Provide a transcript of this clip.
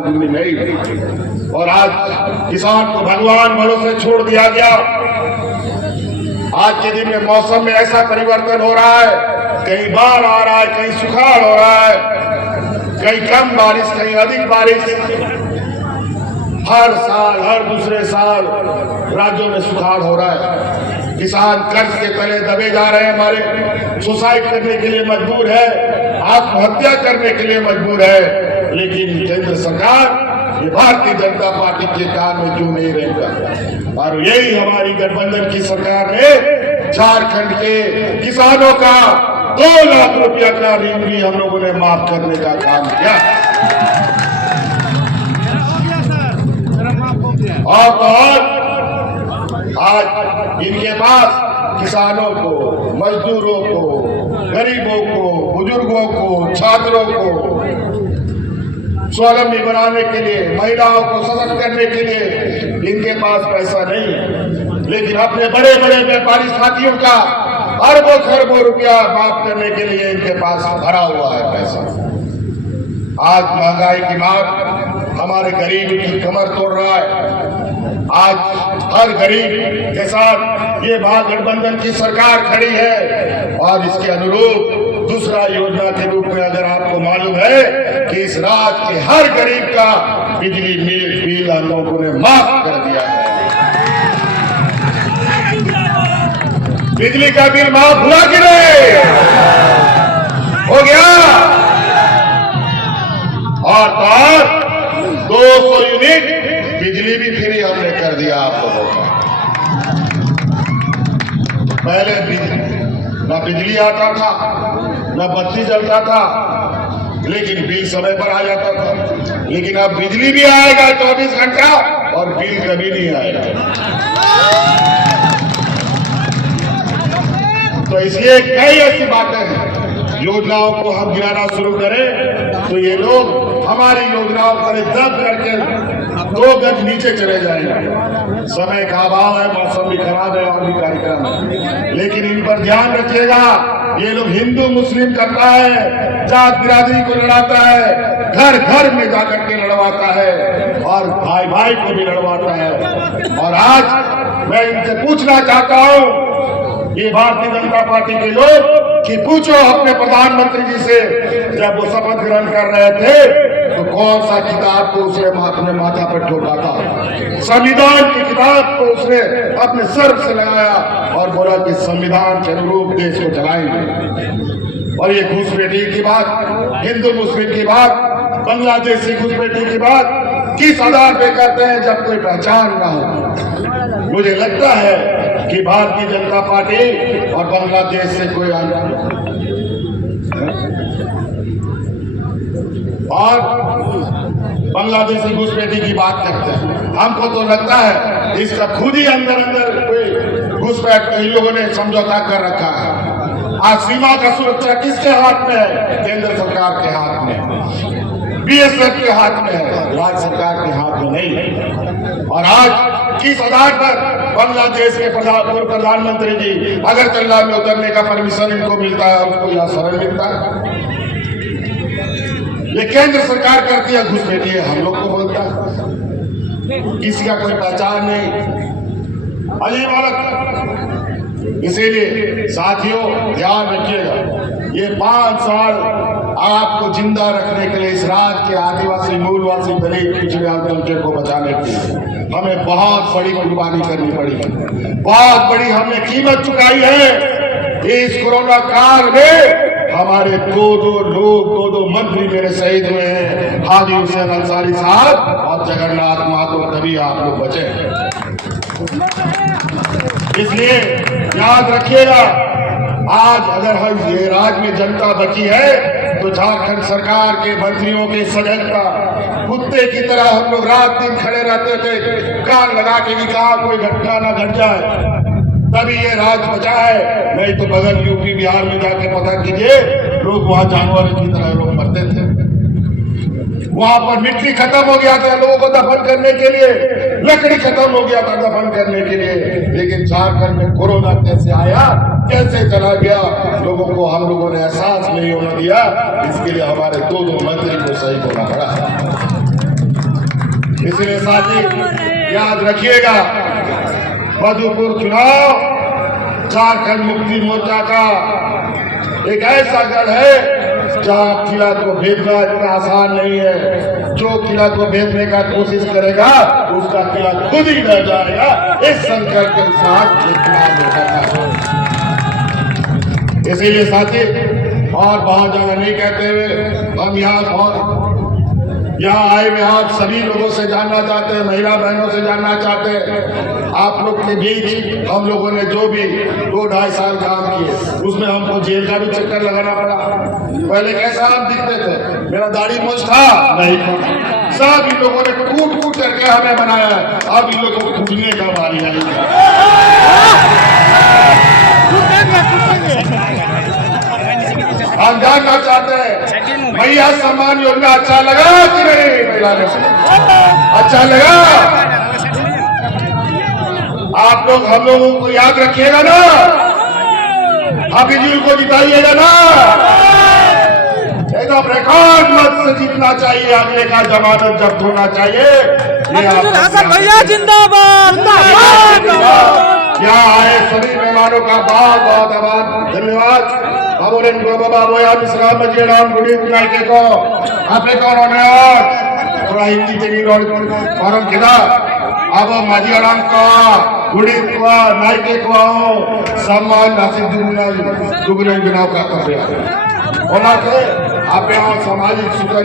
नहीं, और आज किसान को भगवान भरोसे छोड़ दिया गया। आज के दिन में मौसम में ऐसा परिवर्तन हो रहा है, कहीं बाढ़ आ रहा है, कहीं सुखाड़ हो रहा है, कहीं कम बारिश, कहीं अधिक बारिश। हर साल, हर दूसरे साल राज्यों में सुखाड़ हो रहा है। किसान कर्ज के तले दबे जा रहे हैं, हमारे सुसाइड करने के लिए मजबूर है, आत्महत्या करने के लिए मजबूर है। लेकिन केंद्र सरकार ये भारतीय जनता पार्टी के कान में क्यों नहीं रहेगा? और यही हमारी गठबंधन की सरकार ने झारखंड के किसानों का 2 लाख रुपया का ऋण भी हम लोगों ने माफ करने का काम किया। और आज इनके पास किसानों को, मजदूरों को, गरीबों को, बुजुर्गों को, छात्रों को स्वावलंबी बनाने के लिए, महिलाओं को सशक्त करने के लिए इनके पास पैसा नहीं है। लेकिन अपने बड़े बड़े व्यापारी साथियों का अरबों खरबों रुपया माफ करने के लिए इनके पास भरा हुआ है पैसा। आज महंगाई की मार हमारे गरीब की कमर तोड़ रहा है। आज हर गरीब के साथ ये महागठबंधन की सरकार खड़ी है, और इसके अनुरूप दूसरा योजना के रूप में अगर आपको मालूम है कि इस राज्य के हर गरीब का बिजली बिल हम लोगों ने माफ कर दिया है। बिजली का बिल माफ हुआ कि नहीं? हो गया। और 200 यूनिट बिजली भी फ्री हमने कर दिया आप लोगों को। पहले न बिजली आता था, न बत्ती जलता था, लेकिन बिल समय पर आ जाता था। लेकिन अब बिजली भी आएगा 24 घंटा और बिल कभी नहीं आएगा। तो इसलिए कई ऐसी बातें हैं, योजनाओं को हम गिराना शुरू करें तो ये लोग हमारी योजनाओं पर दब करके 2 गज नीचे चले जाएंगे। समय का अभाव है, मौसम भी खराब है और भी कार्यक्रम है, लेकिन इन पर ध्यान रखिएगा। ये लोग हिंदू मुस्लिम करता है, जात बिरादरी को लड़ाता है, घर घर में जाकर के लड़वाता है, और भाई भाई को भी लड़वाता है। और आज मैं इनसे पूछना चाहता हूँ, ये भारतीय जनता पार्टी के लोग, कि पूछो अपने प्रधानमंत्री जी से, जब वो शपथ ग्रहण कर रहे थे तो कौन सा किताब को उसने अपने माथा पर ठोका था? संविधान की किताब को उसने अपने सर से लगाया और बोला कि संविधान के अनुरूप देश को चलाएंगे। और ये घुसपैठी की बात, हिंदू मुस्लिम की बात, बांग्लादेशी घुसपैठी की बात किस आधार पे करते हैं जब कोई पहचान ना हो? मुझे लगता है कि भारतीय जनता पार्टी और बांग्लादेश से कोई और बांग्लादेशी घुसपैठी की बात करते हैं। हमको तो लगता है इसका खुद ही अंदर अंदर कोई घुसपैठ इन लोगों ने समझौता कर रखा है। आज सीमा का सुरक्षा किसके हाथ में है? केंद्र सरकार के हाथ में, बीएसएफ के हाथ में है, राज्य सरकार के हाथ में नहीं है। और आज किस आधार पर बांग्लादेश के पूर्व प्रधानमंत्री जी अगरतला में उतरने का परमिशन इनको मिलता है और उसको यहाँ शरण मिलता है? ये केंद्र सरकार करती है घुसपैठी, हम लोग को बोलता है, किसी का कोई पहचान नहीं, अजीब हालत। इसीलिए साथियों ध्यान रखिएगा, ये 5 साल आपको जिंदा रखने के लिए इस राज्य के आदिवासी, मूलवासी, दलित, पिछड़े तबके को बचाने के लिए हमें बहुत बड़ी कुर्बानी करनी पड़ी है, बहुत बड़ी हमने कीमत चुकाई है। इस कोरोना काल में हमारे 2 मंत्री मेरे शहीद हुए हैं, हाजी हुसैन अंसारी साहब और जगन्नाथ महतो, तभी आप लोग बचे। इसलिए याद रखिएगा, आज अगर हम ये राज्य में जनता बची है तो झारखंड सरकार के मंत्रियों के सजगता कुत्ते की तरह हम लोग रात दिन खड़े रहते थे, कान लगा के भी कहा कोई घटना न घट जाए, तभी ये राज्य बचा है। नहीं तो बगल यूपी बिहार में जाके पता कीजिए, लोग वहां जानवरों की तरह लोग मरते थे। वहां पर मिट्टी खत्म हो गया था लोगों को दफन करने के लिए, लकड़ी खत्म हो गया था दफन करने के लिए। लेकिन झारखंड में कोरोना कैसे आया, कैसे चला गया, लोगों को हम लोगों ने एहसास नहीं होने दिया। इसके लिए हमारे 2 मंत्री को शहीद होना पड़ा। इसलिए साथी याद रखिएगा, मधुपुर चुनाव झारखंड मुक्ति मोर्चा का एक ऐसा गढ़ है जहाँ किला को भेजना इतना आसान नहीं है। जो किला को भेजने का कोशिश करेगा उसका किला खुद ही डर जाएगा। इस संकल्प के साथ इसीलिए साथी और बहुत ज्यादा नहीं कहते हुए हम यहाँ आए हुए आप सभी लोगों से जानना चाहते हैं, महिला बहनों से जानना चाहते हैं। आप लोग के बीच हम लोगों ने जो भी 2-2.5 साल काम किए उसमें हमको जेल का भी चक्कर लगाना पड़ा। पहले कैसा आप दिखते थे, मेरा दाढ़ी मूंछ था नहीं था, सब इन लोगों ने कूट कूट करके हमें बनाया। अब इन लोगों को कूटने का बारी है। हम जानना चाहते हैं भैया सम्मान योजना अच्छा लगा कि नहीं? महिला अच्छा लगा? आप लोग हम लोगों को याद रखिएगा ना, हाफिजुल को जिताइएगा ना, एकदम रिकॉर्ड मत से जीतना चाहिए। अगले का जमानत जब्त होना चाहिए। भैया जिंदाबाद। यहाँ आए सभी मेहमानों का बहुत बहुत आभार, धन्यवाद। Kaburin gua bawa ya Islam majiran gudin naik ko apa kau orang orang Hindi jadi orang kita अब majiran ko gudin ko naik ko सम्मान हासिल दुगुना दुगुना बिना का कर रहा है। और आप सामाजिक सुधार